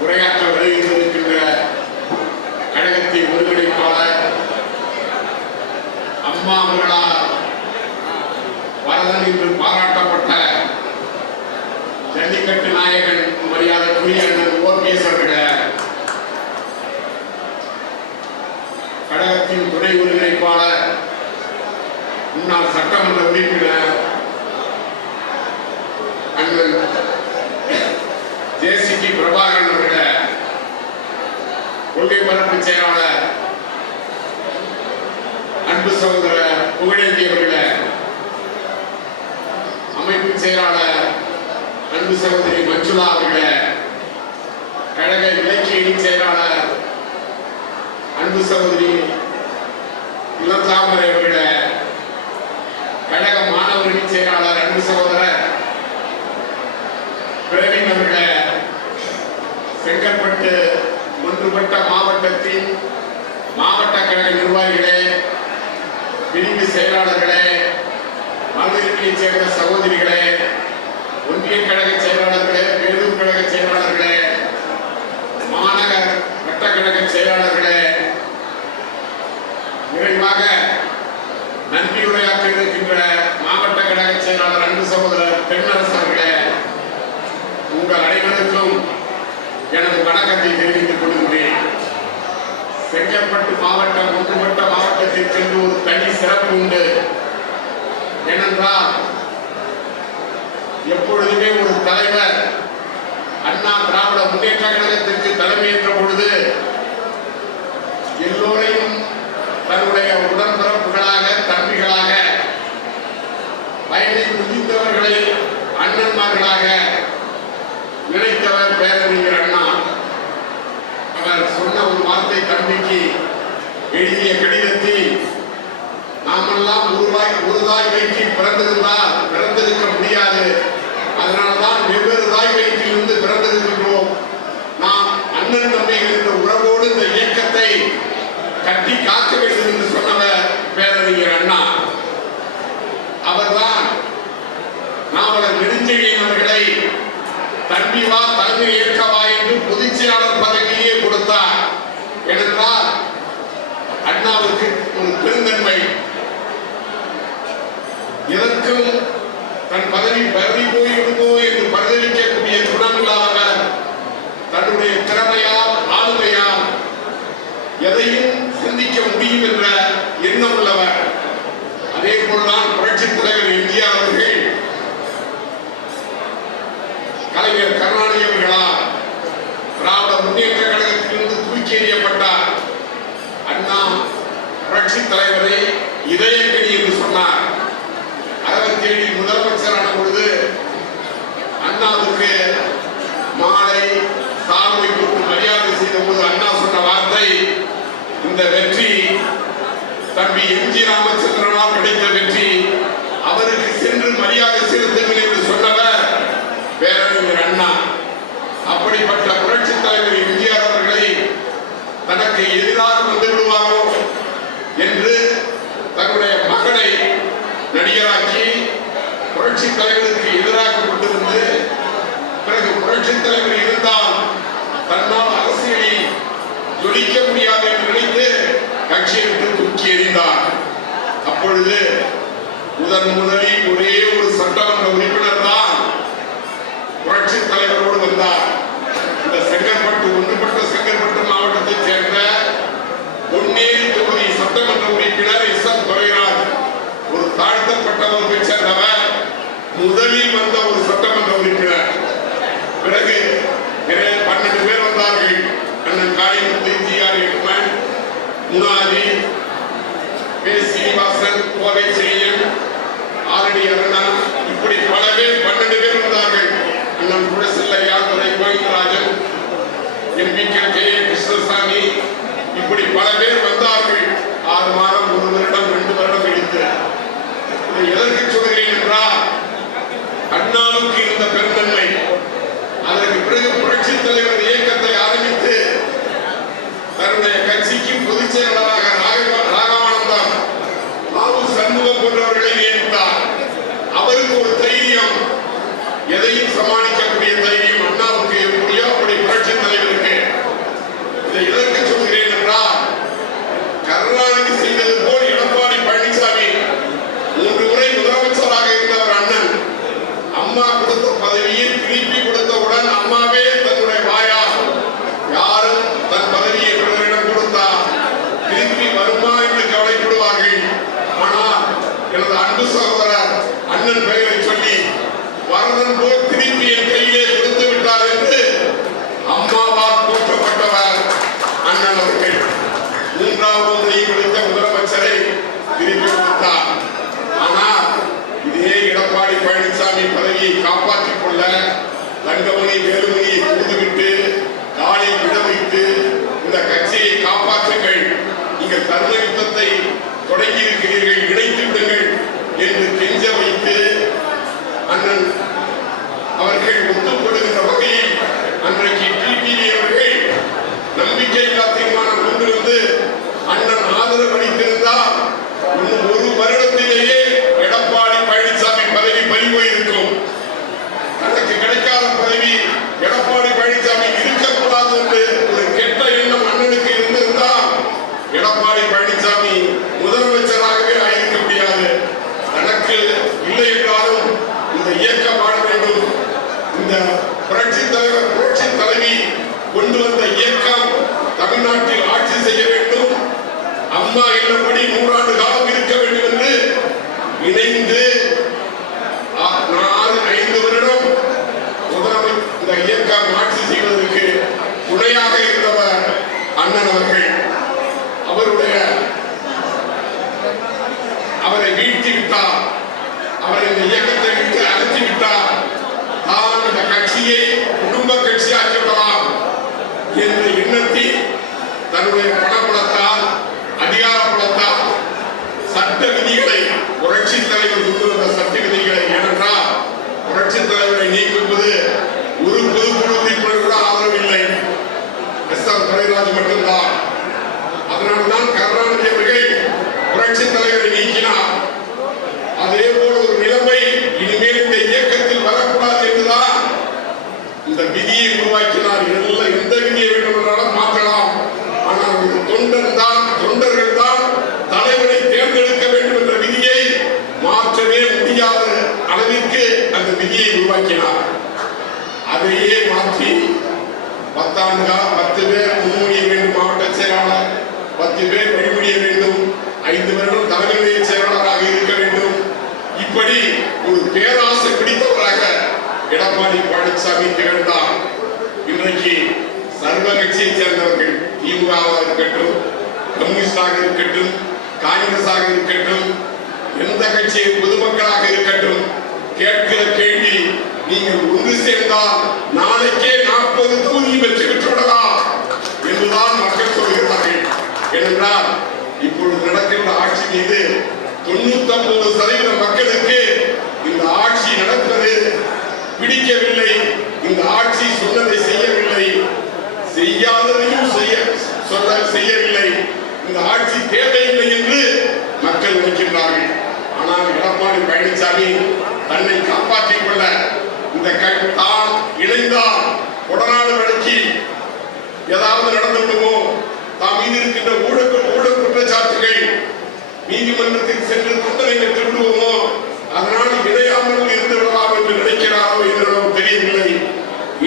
உரையாற்ற வருகின்றிருக்கின்ற கழகத்தை ஒருங்கிணைப்பாளர் அம்மா அவர்களால் வரதன் என்று பாராட்டப்பட்ட ஜல்லிக்கட்டு நாயகன் மரியாதைக்குரிய அண்ணன் ஓபிஎஸ் அவர்கள கழகத்தின் துணை ஒருங்கிணைப்பாளர் முன்னாள் சட்டமன்ற உறுப்பினர் அண்ணன் ஜேசிபி பிரபாகர் கொள்கை பரப்பு செயலாளர் அன்பு சகோதரர் புகழேந்தி அவர்களே அமைப்பு செயலாளர் அன்பு சகோதரி மஞ்சுளா அவர்களே கழக இலக்கியின் செயலாளர் அன்பு சகோதரி இளந்தாமரை அவர்களே கழக மாணவர் அணி செயலாளர் அன்பு சகோதரர் பிரவீன் அவர்களே செங்கற்பட்டு ஒன்றுபட்ட மாவட்டத்தின் மாவட்ட கழக நிர்வாகிகளே பிரிவு செயலாளர்களே மகளிர்களைச் சேர்ந்த சகோதரிகளே ஒன்றிய கழக செயலாளர்களே பேரூர் கழக செயலாளர்களே மாநகர் வட்டக்கழக செயலாளர்களே நிறைவாக நன்றியுரையாற்ற இருக்கின்ற மாவட்ட கழக செயலாளர் அன்பு சகோதரர் பெண்ணரசு அவர்களே உங்கள் அனைவருக்கும் எனது வணக்கத்தை தெரிவித்துக் கொள்கின்றேன் செங்கற்பட்டு மாவட்டம் ஒன்றுபட்ட மாவட்டத்திற்கென்று ஒரு தனி சிறப்பு உண்டு. ஏனென்றால் எப்பொழுதுமே ஒரு தலைவர் அண்ணா திராவிட முன்னேற்ற கழகத்திற்கு தலைமையேற்ற பொழுது எல்லோரையும் தன்னுடைய உடன்பிறப்புகளாக தம்பிகளாக வயதில் முதிர்ந்தவர்களை அண்ணன்மார்களாக நினைத்தவர் பேரறிஞர் அண்ணா அவர் சொன்ன ஒரு வார்த்தை தம்பிக்கு எழுதிய கடிதத்தில் நாமெல்லாம் உருவாய் ஒரு தாய் வயிற்றில் பிறந்திருந்தால் பிறந்திருக்க முடியாது. அதனால்தான் வெவ்வேறு தாய் வயிற்றில் இருந்து பிறந்திருக்கின்றோம். நாம் அண்ணன் தம்பிகள் என்ற உறவோடு இந்த இயக்கத்தை கட்டி காக்க வேண்டும் என்று சொன்னவர் பேரறிஞர் அண்ணா. அவர்தான் நாவலர் நெடுஞ்செழியன் அவர்களை தம்பி வா தலைமை ஏற்க என்று பொதுச் செயலாளர் பதவியே கொடுத்தார் ஏனென்றால் அண்ணாவுக்கு ஒரு பெருந்தன்மை. எதற்கும் தன் பதவி பதவி போய்விடுமோ என்று பரிதவிக்கக்கூடிய குணமில்லாதவர் தன்னுடைய திறமையால் ஆளுமையால் எதையும் சிந்திக்க முடியும் என்ற எண்ணம் உள்ளவர் அதே போல்தான் புரட்சித் தலைவர் எம்ஜிஆர் அவர்கள் கலைஞர் கருணாநிதி அவர்களால் திராவிட முன்னேற்ற கழகத்திலிருந்து தூக்கி எறியப்பட்டார் அண்ணா கட்சி தலைவரை இதயக்கடி என்று சொன்னார். அறுபத்தி ஏழில் முதலமைச்சரான பொழுது அண்ணாவுக்கு மாலை சார்பை போட்டு மரியாதை செய்த போது அண்ணா சொன்ன வார்த்தை இந்த வெற்றி தம்பி எம்ஜி ராமச்சந்திரனால் கிடைத்த வெற்றி அவருக்கு சென்று மரியாதை செலுத்துங்கள் என்று சொன்னவர் வேற அண்ணா அப்படிப்பட்ட புரட்சி தலைவர் எம்ஜிஆர் அவர்களை தனக்கு எதிராக வந்து விடுவாரோ என்று தன்னுடைய மகனை நடிகராக்கி புரட்சி தலைவருக்கு எதிராக கொண்டு பிறகு புரட்சி தலைவர் இருந்தால் தன்னால் அரசியலில் ஜொலிக்க முடியாது என்று நினைத்து கட்சியை விட்டு தூக்கி எறிந்தார். அப்பொழுது முதன் முதலில் ஒரே ஒரு சட்டமன்ற உறுப்பினர் தான் புரட்சி தலைவரோடு வந்தார். இந்த செங்கற்பட்டு ஒன்றுபட்ட செங்கற்பட்டு மாவட்டத்தைச் சேர்ந்த பொன்னேரி தொகுதி சட்டமன்ற உறுப்பினர் எஸ் எம் ஒரு தாழ்த்தப்பட்ட சேர்ந்தவர். முதலில் வந்த ஒரு சட்டமன்ற உறுப்பினர். பிறகு பன்னெண்டு பேர் வந்தார்கள். அண்ணன் காளிமுத்து ஜிஆர் எட்மன் முனாதி கே சீனிவாசன் கோவை செய்யன் ஆரடி அருணா இப்படி பல பேர் பன்னெண்டு பேர் வந்தார்கள். அண்ணன் குடசில்லையா Durai Govindarajan MP K. K. Krishnasamy இப்படி பல பேர் வந்தார்கள். ஆறு மாதம் ஒரு வருடம் ரெண்டு வருடம் எடுத்து எதற்கு சொல்கிறேன் என்றால் அண்ணாவுக்கு இருந்த பெருந்தன்மை பிறகு புரட்சி தலைவர் இயக்கத்தை ஆரம்பித்து தன்னுடைய கட்சிக்கு பொதுச் செயலாளராக ராகவானந்தம் பாபு சண்முகம் போன்றவர்களை நியமித்தார் அவருக்கு ஒரு தைரியம் எதையும் சமாளிக்கக்கூடிய தைரியம் அண்ணாவுக்கு எப்படியோ அப்படி புரட்சி தலைவருக்கு இதை எதற்கு சொல்கிறேன் என்றால் கருணாநிதி செய்தது போல் எடப்பாடி பழனிசாமி மூன்று முறை முதலமைச்சராக இருந்தவர் அண்ணன் அம்மா கொடுத்த பதவியை திருப்பி கொடுத்தவுடன் அம்மாவே தன்னுடைய வாயா யாரும் தன் பதவியை பிறரிடம் கொடுத்தா திருப்பி வருமா என்று கவலைப்படுவார்கள் ஆனால் எனது அன்பு சகோதரர் அண்ணன் பெயரை சொல்லி வரதன் போல் திருப்பி என் கையிலே கொடுத்து விட்டார் என்று அம்மாவால் போற்றப்பட்டவர் அண்ணன் அவர்கள். மூன்றாவது முறையும் கொடுத்த முதலமைச்சரை திருப்பி கொடுத்தார். ஆனால் இதே எடப்பாடி பழனிசாமி பதவியை காப்பாற்றிக் கொள்ள தங்கமணி வேலுமணியை கொடுத்துவிட்டு காலை விட இந்த கட்சியை காப்பாற்றுங்கள். நீங்கள் தர்ம யுத்தத்தை தொடங்கி இருக்கிறீர்கள் இணைத்து என்று கெஞ்ச வைத்து அண்ணன் அவர்கள் ஒத்துக்கொள்கின்ற வகையில் அன்றைக்கு டிடிவி அவர்கள் நம்பிக்கையில்லா தீர்மானம் கொண்டு வந்து அண்ணன் ஆதரவு அளித்திருந்தால் இன்னும் ஒரு வருடத்திலேயே எடப்பாடி பழனிசாமி பதவி பறிபோயிருக்கும் தனக்கு கிடைக்காத பதவி எடப்பாடி பழனிசாமி இருக்கக்கூடாது என்று ஒரு கெட்ட எண்ணம் அண்ணனுக்கு இருந்திருந்தால் எடப்பாடி பழனிசாமி முதலமைச்சராகவே ஆயிருக்க முடியாது தனக்கு இல்லை என்றாலும் இந்த இயக்கம் வாழ வேண்டும் இந்த புரட்சி தலைவர் புரட்சி தலைவி கொண்டு வந்த இயக்கம் தமிழ்நாட்டில் ஆட்சி செய்ய வேண்டும் அம்மா என்னபடி நூறாண்டு காலம் இருக்க வேண்டும் என்று இணைந்து நாலு ஐந்து வருடம் முதலமைச்சர் இந்த இயக்கம் ஆட்சி செய்வதற்கு துணையாக இருந்தவர் அண்ணன் அவர்கள். அவருடைய அவரை வீழ்த்தி விட்டார். அவரை இந்த இயக்கத்தை விட்டு அழைத்து விட்டார். தான் இந்த கட்சியை குடும்ப கட்சியாக்கி விடலாம் என்ற எண்ணத்தில் தன்னுடைய பணம் அதிகார பலத்தால் சட்ட விதிகளை புரட்சி தலைவர் கொண்டு வந்த சட்ட விதிகளை ஏனென்றால் புரட்சி தலைவரை நீக்குவது ஒரு பொதுக்குழு உறுப்பினர் கூட ஆதரவில்லை எஸ் அது மட்டும்தான் அதனால்தான் கருணாநிதி அவர்கள் புரட்சி தலைவரை நீக்கினார். அதே போல ஒரு நிலைமை இனிமேல் இந்த இயக்கத்தில் வரக்கூடாது என்றுதான் இந்த விதியை உருவாக்கினார். எல்லாம் எந்த விதியை வேண்டுமென்றாலும் மாற்றலாம். ஆனால் ஒரு தொண்டர் தான் தொண்டர்கள் தான் தலைவரை தேர்ந்தெடுக்க வேண்டும் என்ற விதியை மாற்றவே முடியாத அளவிற்கு அந்த விதியை உருவாக்கினார். அதையே மாற்றி பத்தாண்டு பத்து பேர் முன்மொழிய வேண்டும் மாவட்ட செயலாளர் பத்து பேர் வழிமொழிய வேண்டும் ஐந்து வருடம் தலைமை செயலாளராக இருக்க வேண்டும். இப்படி ஒரு பேராசை பிடித்தவராக எடப்பாடி பழனிசாமி திகழ்ந்தார். இன்றைக்கு சர்வ கட்சியை சேர்ந்தவர்கள் திமுகவாக இருக்கட்டும் கம்யூனிஸ்டாக இருக்கட்டும் காங்கிரஸாக இருக்கட்டும் எந்த கட்சி பொதுமக்களாக இருக்கட்டும் கேட்கிற கேள்வி நீங்கள் ஒன்று சேர்ந்தால் நாளைக்கே நாற்பது தொகுதி வெற்றி பெற்றுவிடலாம் என்றுதான் மக்கள் சொல்கிறார்கள். ஏனென்றால் இப்பொழுது நடக்கின்ற ஆட்சி மீது தொண்ணூத்தொன்பது சதவீத மக்களுக்கு இந்த ஆட்சி நடப்பது பிடிக்கவில்லை. இந்த ஆட்சி சொன்னதை செய்யவில்லை. செய்யாததையும் செய்ய சொல்ல செய்யவில்லை. இந்த ஆட்சி தேவையில்லை என்று மக்கள் நினைக்கின்றார்கள். ஆனால் எடப்பாடி பழனிசாமி தன்னை காப்பாற்றிக் கொள்ள இந்த க- தான் இணைந்தால் உடனாடு வழக்கில் ஏதாவது நடந்து விடுமோ தாம் மீது இருக்கின்ற ஊழல் ஊழல் குற்றச்சாட்டுகள் நீதிமன்றத்தில் சென்று தண்டனை பெற்று விடுவோமோ அதனால் இணையாமல் இருந்து விடலாம் என்று நினைக்கிறாரோ என்று நமக்கு தெரியவில்லை.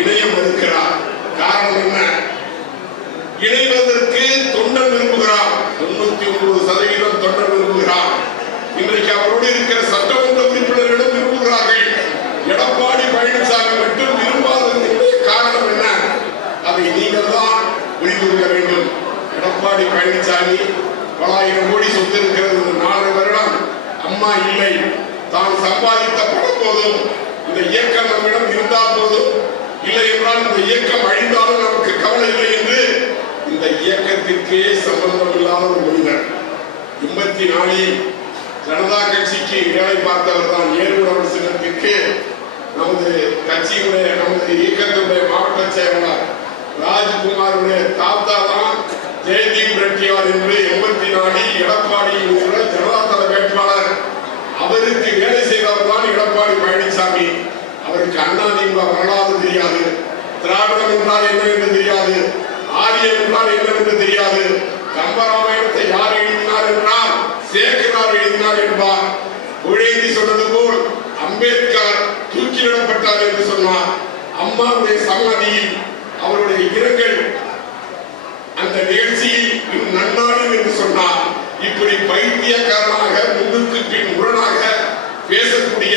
இணைய மறுக்கிறார். காரணம் என்ன? இணைவதற்கு தொண்டன் விரும்புகிறார். தொண்ணூத்தி ஒன்பது சதவீதம் தொண்டன் விரும்புகிறார். இன்றைக்கு அவரோடு இருக்கிற சட்டமன்ற உறுப்பினர்களிடம் விரும்புகிறார்கள். எடப்பாடி பழனிசாமி மட்டும் விரும்பாததற்கு காரணம் என்ன? அதை நீங்கள் தான் புரிந்து கொள்ள வேண்டும். எடப்பாடி பழனிசாமி பலாயிரம் கோடி சொத்து இருக்கிறது நாலு வருடம். அம்மா இல்லை. தான் சம்பாதித்த பணம் போதும். இந்த இயக்கம் நம்மிடம் இருந்தால் போதும். இல்லை என்றால் இந்த இயக்கம் அழிந்தாலும் நமக்கு கவலை இல்லை என்று இந்த இயக்கத்திற்கே சம்பந்தம் இல்லாத ஒரு மனிதர். எண்பத்தி நாலில் ஜனதா கட்சிக்கு வேலை பார்த்தவர் தான் ஏறுகுடவர் சின்னத்திற்கு நமது கட்சியினுடைய நமது இயக்கத்தினுடைய மாவட்ட ராஜ்குமாருடைய தாத்தா தான் ஜெயதீப் ரெட்டியார் என்று எண்பத்தி நாலில் எடப்பாடியில் உள்ள ஜனதாதள வேட்பாளர். அவருக்கு வேலை செய்தவர்தான் எடப்பாடி பழனிசாமி. அவருக்கு அண்ணாதிமுக வரலாறு தெரியாது. திராவிடம் என்றால் என்ன என்று தெரியாது. ஆரியம் என்றால் என்ன என்று தெரியாது. கம்பராமாயணத்தை யார் எழுதினார் என்றால் சேக்கரார் எழுதினார் என்பார். உழைந்து சொன்னது போல் அம்பேத்கர் தூக்கிலிடப்பட்டார் என்று சொன்னார். அம்மாவுடைய சமாதியில் அவருடைய இரங்கல் அந்த நிகழ்ச்சியில் நன்னாடும் என்று சொன்னார் இப்படி பைத்தியக்காரனாக முன்னுக்கு பின் முரணாக பேசக்கூடிய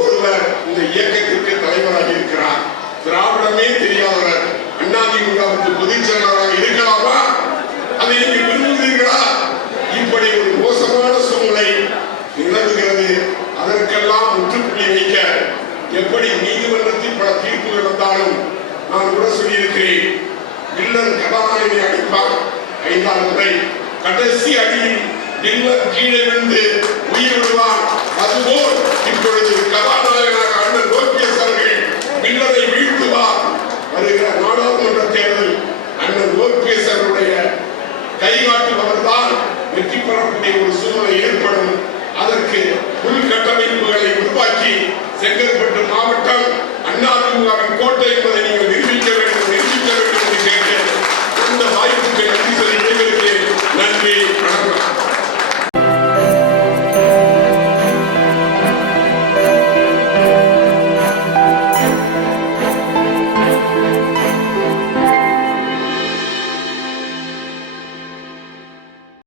ஒருவர் இந்த இயக்கத்திற்கு தலைவராக இருக்கிறார். திராவிடமே தெரியாதவர் அண்ணாதிமுகவுக்கு பொதுச் செயலாளராக இருக்கலாமா? அதை நீங்கள் விரும்புகிறீர்களா? இப்படி ஒரு மோசமான சூழ்நிலை நிலவுகிறது. அதற்கெல்லாம் முற்றுப்புள்ளி வைக்க எப்படி நீதிமன்றத்தில் பல தீர்ப்புகள் வந்தாலும் நான் கூட சொல்லியிருக்கிறேன். வில்லன் கதாநாயகனை அடிப்பார் ஐந்தாவது முறை கடைசி அடியில் வில்லன் கீழே விழுந்து உயிர் விடுவார் அதுபோல் இப்பொழுது கதாநாயகனாக அண்ணன் லோகேஷ் அவர்கள் வில்லனை வீழ்த்துவார் வருகிற நாடாளுமன்ற தேர்தல் அண்ணன் லோகேஷ் அவருடைய கைகாட்டுபவர் தான் வெற்றி பெறக்கூடிய ஒரு சூழ்நிலை ஏற்படும். அதற்கு உள்கட்டமைப்புகளை உருவாக்கி செங்கல்பட்டு மாவட்டம்